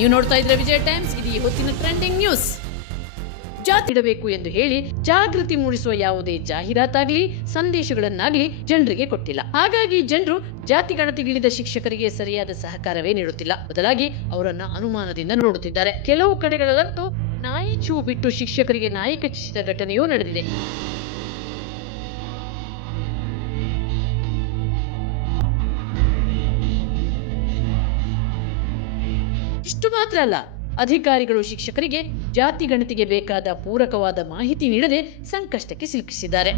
ನೀವು ನೋಡ್ತಾ ಇದ್ರೆ ವಿಜಯ ಟೈಮ್ಸ್ ಇದು ಹೊತ್ತಿನ ಟ್ರೆಂಡಿಂಗ್ ನ್ಯೂಸ್ ಜಾತಿ ಇಡಬೇಕು ಎಂದು ಹೇಳಿ ಜಾಗೃತಿ ಮೂಡಿಸುವ ಯಾವುದೇ ಜಾಹೀರಾತಾಗ್ಲಿ, ಸಂದೇಶಗಳನ್ನಾಗ್ಲಿ ಜನರಿಗೆ ಕೊಟ್ಟಿಲ್ಲ. ಹಾಗಾಗಿ ಜನರು ಜಾತಿ ಗಣತಿಗಿಳಿದ ಶಿಕ್ಷಕರಿಗೆ ಸರಿಯಾದ ಸಹಕಾರವೇ ನೀಡುತ್ತಿಲ್ಲ. ಬದಲಾಗಿ ಅವರನ್ನ ಅನುಮಾನದಿಂದ ನೋಡುತ್ತಿದ್ದಾರೆ. ಕೆಲವು ಕಡೆಗಳಲ್ಲಂತೂ ನಾಯಿ ಚೂ ಬಿಟ್ಟು ಶಿಕ್ಷಕರಿಗೆ ನಾಯಿ ಕಚ್ಚಿಸಿದ ಘಟನೆಯೂ ನಡೆದಿದೆ. ಇಷ್ಟು ಮಾತ್ರ ಅಲ್ಲ, ಅಧಿಕಾರಿಗಳು ಶಿಕ್ಷಕರಿಗೆ, ಜಾತಿ ಗಣತಿಗೆ ಬೇಕಾದ ಪೂರಕವಾದ ಮಾಹಿತಿ ನೀಡದೆ ಸಂಕಷ್ಟಕ್ಕೆ ಸಿಲುಕಿಸಿದ್ದಾರೆ.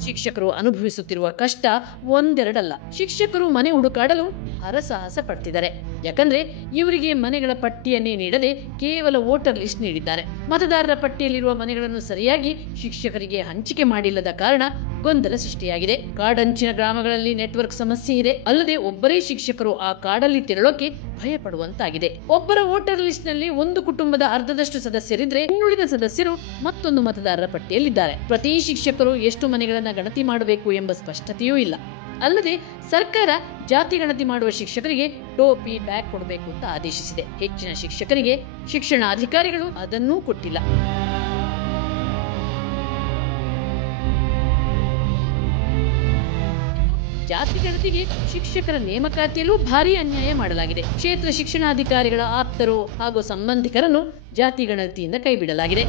ಶಿಕ್ಷಕರು ಅನುಭವಿಸುತ್ತಿರುವ ಕಷ್ಟ ಒಂದೆರಡಲ್ಲ. ಶಿಕ್ಷಕರು ಮನೆ ಹುಡುಕಾಡಲು ಹರಸಾಹಸ ಪಡ್ತಿದ್ದಾರೆ ಯಾಕಂದ್ರೆ ಇವರಿಗೆ ಮನೆಗಳ ಪಟ್ಟಿಯನ್ನೇ ನೀಡದೆ ಕೇವಲ ವೋಟರ್ ಲಿಸ್ಟ್ ನೀಡಿದ್ದಾರೆ. ಮತದಾರರ ಪಟ್ಟಿಯಲ್ಲಿರುವ ಮನೆಗಳನ್ನು ಸರಿಯಾಗಿ ಶಿಕ್ಷಕರಿಗೆ ಹಂಚಿಕೆ ಮಾಡಿಲ್ಲದ ಕಾರಣ ಗೊಂದಲ ಸೃಷ್ಟಿಯಾಗಿದೆ. ಕಾಡಂಚಿನ ಗ್ರಾಮಗಳಲ್ಲಿ ನೆಟ್ವರ್ಕ್ ಸಮಸ್ಯೆ ಇದೆ. ಅಲ್ಲದೆ ಒಬ್ಬರೇ ಶಿಕ್ಷಕರು ಆ ಕಾಡಲ್ಲಿ ತೆರಳೋಕೆ ಭಯ ಪಡುವಂತಾಗಿದೆ ಒಬ್ಬರ ವೋಟರ್ ಲಿಸ್ಟ್ನಲ್ಲಿ ಒಂದು ಕುಟುಂಬದ ಅರ್ಧದಷ್ಟು ಸದಸ್ಯರಿದ್ರೆ ಇನ್ನುಳಿದ ಸದಸ್ಯರು ಮತ್ತೊಂದು ಮತದಾರರ ಪಟ್ಟಿಯಲ್ಲಿದ್ದಾರೆ. ಪ್ರತಿ ಶಿಕ್ಷಕರು ಎಷ್ಟು ಮನೆಗಳನ್ನ ಗಣತಿ ಮಾಡಬೇಕು ಎಂಬ ಸ್ಪಷ್ಟತೆಯೂ ಇಲ್ಲ. ಅಲ್ಲದೆ ಸರ್ಕಾರ ಜಾತಿ ಗಣತಿ ಮಾಡುವ ಶಿಕ್ಷಕರಿಗೆ ಟೋಪಿ, ಬ್ಯಾಗ್ ಕೊಡಬೇಕು ಅಂತ ಆದೇಶಿಸಿದೆ. ಹೆಚ್ಚಿನ ಶಿಕ್ಷಕರಿಗೆ ಶಿಕ್ಷಣ ಅಧಿಕಾರಿಗಳು ಅದನ್ನೂ ಕೊಟ್ಟಿಲ್ಲ. ಜಾತಿ ಗಣತಿಗೆ ಶಿಕ್ಷಕರ ನೇಮಕಾತಿಯಲ್ಲೂ ಭಾರಿ ಅನ್ಯಾಯ ಮಾಡಲಾಗಿದೆ. ಕ್ಷೇತ್ರ ಶಿಕ್ಷಣಾಧಿಕಾರಿಗಳ ಆಪ್ತರು ಹಾಗೂ ಸಂಬಂಧಿಕರನ್ನು ಜಾತಿ ಗಣತಿಯಿಂದ ಕೈಬಿಡಲಾಗಿದೆ.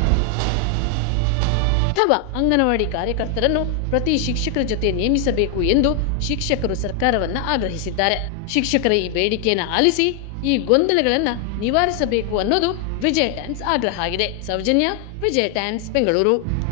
ಅಥವಾ ಅಂಗನವಾಡಿ ಕಾರ್ಯಕರ್ತರನ್ನು ಪ್ರತಿ ಶಿಕ್ಷಕರ ಜೊತೆ ನೇಮಿಸಬೇಕು ಎಂದು ಶಿಕ್ಷಕರು ಸರ್ಕಾರವನ್ನ ಆಗ್ರಹಿಸಿದ್ದಾರೆ. ಶಿಕ್ಷಕರ ಈ ಬೇಡಿಕೆಯನ್ನು ಆಲಿಸಿ ಈ ಗೊಂದಲಗಳನ್ನು ನಿವಾರಿಸಬೇಕು ಅನ್ನೋದು ವಿಜಯ ಟೈಮ್ಸ್ ಆಗ್ರಹ ಆಗಿದೆ. ಸೌಜನ್ಯ, ವಿಜಯ ಟೈಮ್ಸ್, ಬೆಂಗಳೂರು.